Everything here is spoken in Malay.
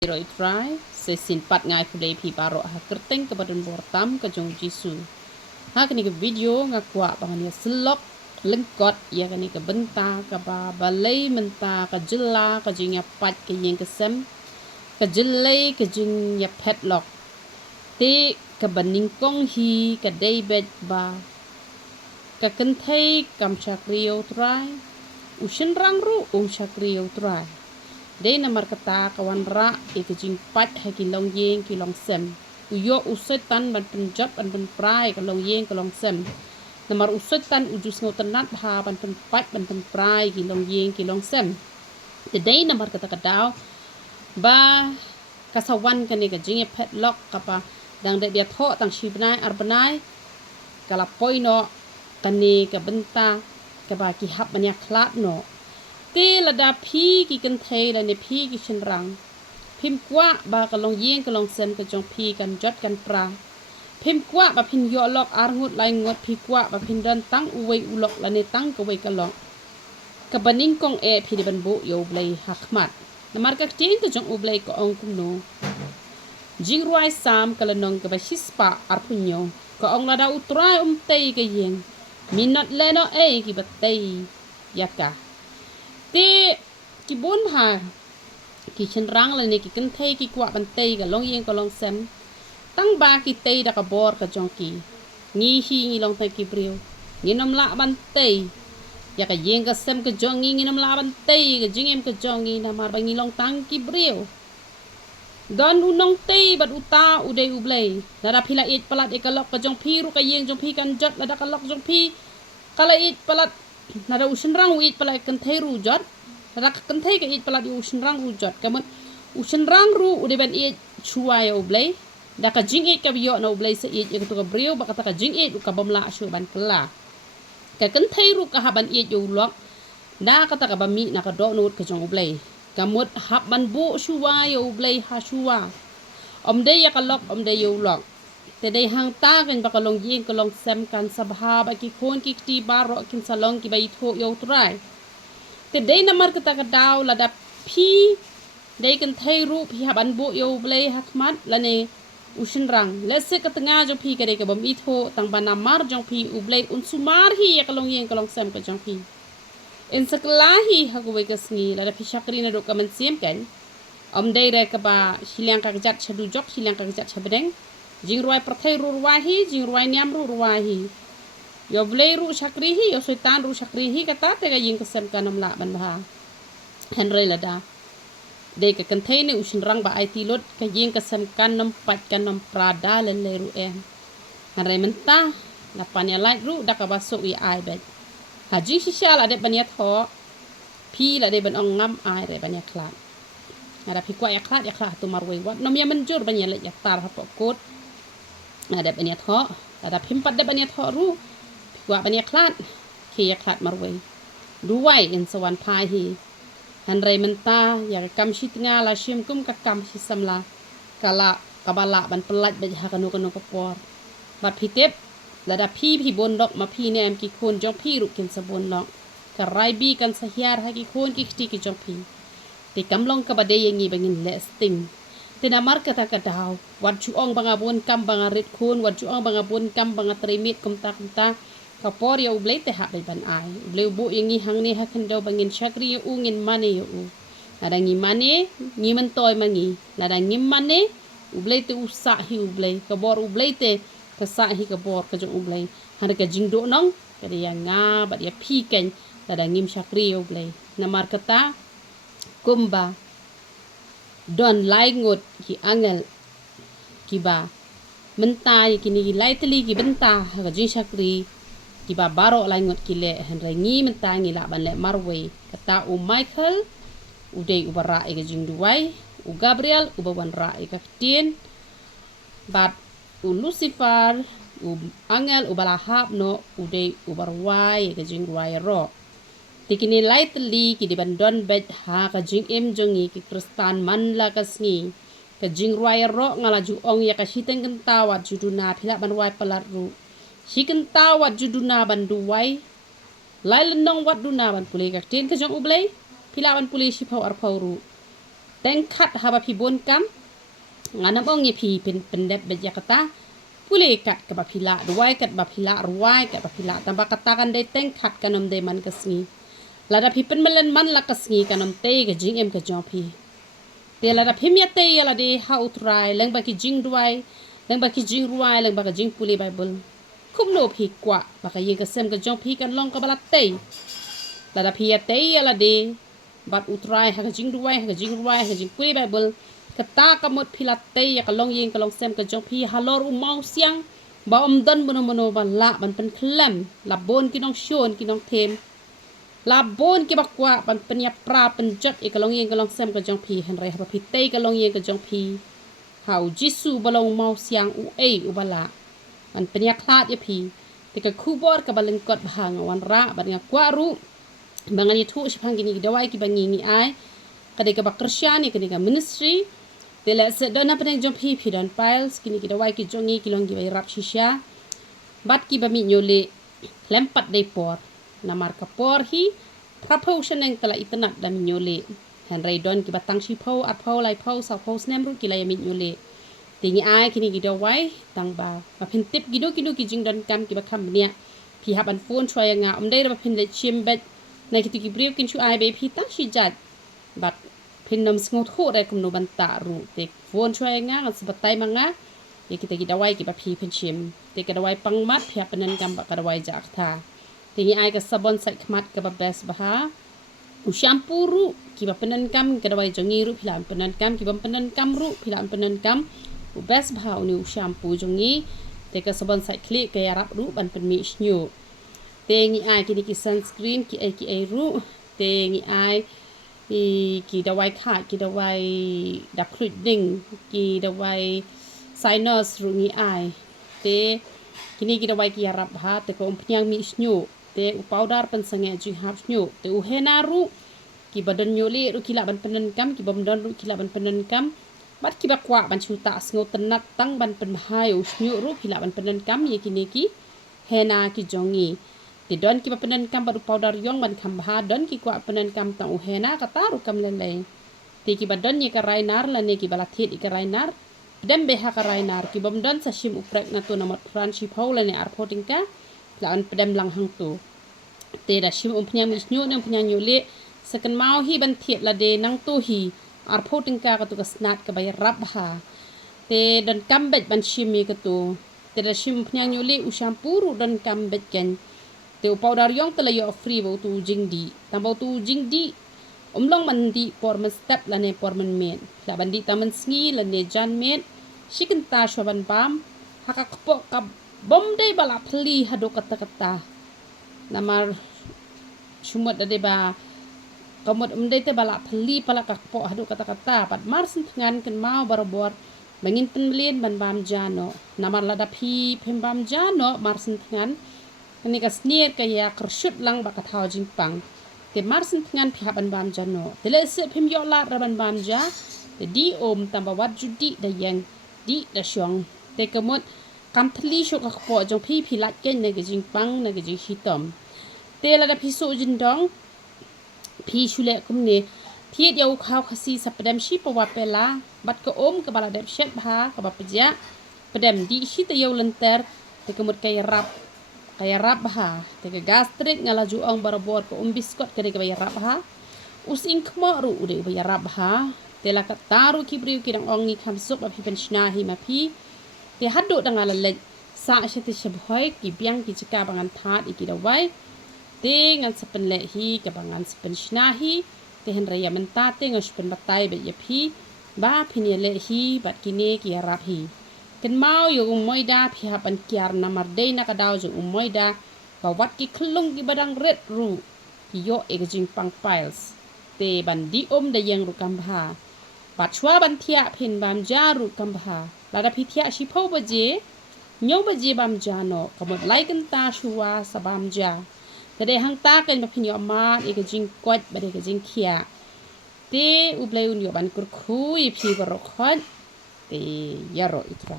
Roi try sesin pat ngai kulei pi baro ha kerteng ke badan bortam ke jong jisu. Ha kini ke video ngakwa bangania selok lengkot ya kini ke benta ke balai menta ke jela ke jingnya pat ke yeng kesem ke jelai ke jingnya padlock. Ti ke beningkong hi ke David ba ke kentai kam chakrio try ushin rangru chakrio try. Day namar kata kawan ra ikajing pat haki long yeng ki long sem. Uyo usetan ban penjot ban pen prai ka long yeng ka long sem. Namar usetan ujus ngotenat ha ban pen pat ban pen prai ki long yeng ki long sem. Day namar kata kadau ba kasawan kani kajing padlock kapa dang de dia tho tang shibnai arbanai kala poino kani ka benta ka ba ki hap banyak klat no. Ti lada pi ki kan thei la ne pi ki chen rang phim kwa ba ka long yeng ka long sem ka jong pi kan jot kan pra phim kwa ba phin yo lok ar ngut lai ngot pi kwa ba phin ran tang u wei u lok la ne tang ka wei ka lok ka baning kong e phi de ban bu yo blai hakmat namar ka tin ka jong u blai ko ong kum no jing ruai sam ka la nong ka ba shispa ar punyo ka ong lada utrai tei ka yeng minat le no e ki ba tei yaka ti ki bun ha ki chen rang la ne ki kan thei ki kwa ban tei ga long yeng ka long sem tang ba ki tei da ka bor ka jong ki ngi hi ngi long thei ki briu ngi nam la ban tei ya ka yeng ka sem ka jong ngi nam la ban tei ga jing em ka jong ngi na mar ba ngi long tang ki briu don unong tei bat uta u dei u blai da ra phila it palat e ka lok ka jong phi ru ka yeng jong phi kan jot la da ka lok jong phi kala it palat nada usin rang uit pala kan thei ru jot nada kan thei ka it pala di usin rang ru jot kamat usin rang ru ude ban it chua ya ublai da ka jing it ka biyo na ublai se it ya to ka brio ba ka jing it ka bamla shu ban pala ka kan thei ru ka haban it yu lok da ka ba mi na ka do nut ka jong ublai kamut hab ban bu shuwa ya ublai ha shuwa de ya ka lok de yu lok te dei hang ta kan ba ka long yeng ka long sem kan sabha ba ki khon ki ti baro kin salong ki bai tho yo trai te dei namar ka ta ka daw la da phi dei kan thei ru phi haban bu yo blai hakmat la ne ushin rang lese ka tanga jo phi ka dei ka bam i tho tang ba namar jong phi u blai un sumar hi ya ka long yeng ka long sem ka jong phi in saklahi ha ko ka sngi la da phi shakri na ro ka man sem kan dei re ka ba hilang ka jat chadu jok hilang ka jat chabdeng jing ruai prathai ru ruahi jing ruai nyam ru ruahi yo blai ru shakri hi yo setan ru shakri hi kata te ga ying kesem kanam la ban ba henry lada de ka kan ne usin rang ba it lot ka ying kesem kanam pat kanam prada le le ru henry menta la panya light ru da ka baso i ai bet haji shisha la de banya tho pi la de ban ong ngam ai re banya klat ada pi kwa ya klat tu marwei wat nom ya menjur banya le ya tar ha pokot ada banyak tho ada pimpat ada banyak tho ru gua banyak klat ki ya klat marwei duai in sawan pai hi hanrei menta ya kam shi tnga la shim kum ka kam shi samla kala kabala ban pelat ba ha kanu ka por bat pitep lada phi bon dok ma phi ne am ki khon jong phi ru kin sabon lok ka rai bi kan sahiar ha ki khon ki khti ki jong phi ti kamlong ka bade yengi bangin le sting tinamar kata daw wat chu ong banga bon kam banga rit khun wat chu ong banga bon kam banga tremit kumta ka por ya ublei te ha dai ban ai ublei bu yangi hang ne ha kan daw bangin shakri u ngin mane yu ada ngi mane ngi man toy mangi lada ngi mane ublei te usa hi ublei ka bor ublei te ka sa hi ka bor ka jong ublei har ka jing do nong ka dia nga ba dia phi ken lada ngim shakri ublei namar kata kumba don lai ngot ki angel ki ba menta ki ni lai teli ki benta ga jin shakri ki ba baro lai ngot ki le henre ngi menta ngi la ban le marwei kata u michael u dei u bara e ga jing duai u gabriel u ba wan ra e ka tien bat u lucifer u angel u bala hab no u dei u barwai e ga jing duai ro tikini light li ki di bandon bet ha ka jing em jongi ki kristan man la ka sngi ka jing ruai ro ngala ju ong ya ka shiteng kan tawat juduna phila ban wai palat ru shiken tawat juduna ban duwai lai lenong wat duna ban pule ka ten ka jong ublei phila ban pule shi phau ar phau ru tengkat haba pi bon kam nganam ong ye pi pendep bet Jakarta pule kat ke bapila ruai kat bapila ruai kat bapila tambah katakan dai tengkat kanom dai man kesngi lada pi penmelen man la kesngi kanom te ke jing em ke jong pi te lada pi mia te la de ha utrai leng ba ki jing ruai leng ba ki jing ruai leng ba ka jing pule bible kum no pi kwa ba ka ye ke sem ke jong pi kan long ka bala te lada pi ya te la de bat utrai ha ka jing ruai ha ka jing ruai ha ka jing pule bible kata kamut pilate ya kalong yeng kalong sem ka jong pi halor umau siang ba dan mono bala ban pen klem labon kinong shon kinong them labon ki bakwa ban pen ya pra penjat e kalong yeng kalong sem ka jong pi hen rai ha pi te kalong yeng ka jong pi hau jisu balong mau siang u bala ban pen ya klat ya pi te ka kubor ka baleng kot bahang wan ra ban ya kwa ru bangan itu sipang gini dawai ki bangi ni ai kadai ka bakrisyani kadai ka ministry tela se dona peneng jom pi don piles kini kita wai ki jongi kilong ki bai rap shisha bat ki bami nyole lempat dei por namar ka por hi proportion yang tela itnat dam nyole han rai don ki batang shi pau at pau lai pau sa pau snem ru ki lai mi nyole tingi ai kini kita wai tang ba pen tip gido ki jing don kam ki ba kham nia pi haban phone choi nga dei ba pen le chim bet na ki ki brief kin chu ai be pi tang shi jat bat pin nam sngot kho dai kum no ban ta ru te phone choi nga ngan sebatai manga ye kita dawai ki ba pi pen chim te ka dawai pang mat phia penan kam ba ka dawai jak tha te ni ai ka sabon sai khmat ka ba best ba ha u shampoo ru ki ba penan kam ka dawai jongi ru philan penan kam ki ba penan kam ru philan penan kam u best ba u ni u shampoo jongi te ka sabon sai klik ka ya rap ru ban pen mi snyu te ni ai ki ni ki sunscreen ki ai ru te ni ai ki dawai kha ki dawaiดับคลุดดิ่งki dawai sinus ru ni ai te kini ki dawai ki arab ha te ko umpnyang mi snyu te u powder pen sange ji hap snyu te u hena ru ki badan nyole ru kila ban penen kam ki bamdan ru kila ban penen kam bat ki bakwa ban chuta sngo tenat tang ban pen hai u snyu ru kila ban penen kam ye kini ki hena ki jongi ti don ki papenan kam baru powder yong ban kam ha don ki kwa penan kam tang uhena kata ru kam lele ti ki badon ye ka rainar la ne ki balathit ka rainar dem be ha ka rainar ki bom don sa shim uprek na to namot franchi paula ne arpoting ka la an pedem lang hang tu te da shim umpnya misnyu ne umpnya nyule second mau hi ban thiet la de nang tu hi arpoting ka tu ka snat ka bay rap ha te don kam bet ban shim mi ka tu te da shim umpnya nyule u shampoo ru don kam bet ken te powder yong tela yo free bo tu jing di tambau tu jing di long man di por man step la ne por man men la ban di taman sngi la ne jan men shikin ta shoban bam haka kpo ka bom dei bala thli hado kata namar shumot de ba kamot dei te bala thli pala ka kpo hado kata pat mar sin ngan kan mau barobor bangin penlien ban bam jano namar la da phi phem bam jano mar sin ngan ni ka sneer ka ya kershut lang ba ka thau jing pang te mar sin ngan phi ban bam jano te le se phim yo la ra ban bam ja te di om tamba wat judi da yang di da shong te kamot kam thli sho ka kpo jong phi lat ken ne ka jing pang na ka jing hitom te la da phi so jin dong phi shule kum ne thiet yo khaw khasi sapdam shi pawa pela bat ka om ka bala dep shet bha ka ba pja padam di shi te yo lenter te kamot kay rap kaya rap ha te ka gastric ngala ju ong barabor ko biskot ka de ka rap ha using khma ru de ba rap ha te la ka taru ki briu ki dang ong ni kham sup ba phi pen shna hi ma phi te haddo dang ala le sa she te shbhoi ki biang ki chika bangan that iki da wai te ngan sepen le hi ka bangan sepen shna hi te hen raya menta te ngas pen batai be ye phi ba phini le hi bat kine ki rap hi kan mau yo umoi da phi haban kiar namar dei na ka daw jo umoi da ba wat ki khlung ki badang red ru ki yo ekjing pang piles te bandi da yang ru kam bha pat chwa ban thia phin bam ja ru kam bha la da phi thia shi phau ba je nyo ba je bam ja no kamot lai kan ta shuwa sa bam ja te de hang ta kan ba phin yo ma ekjing kwat ba de ekjing khia te ublai un yo ban kur khui phi ba ro khon te ya ro itra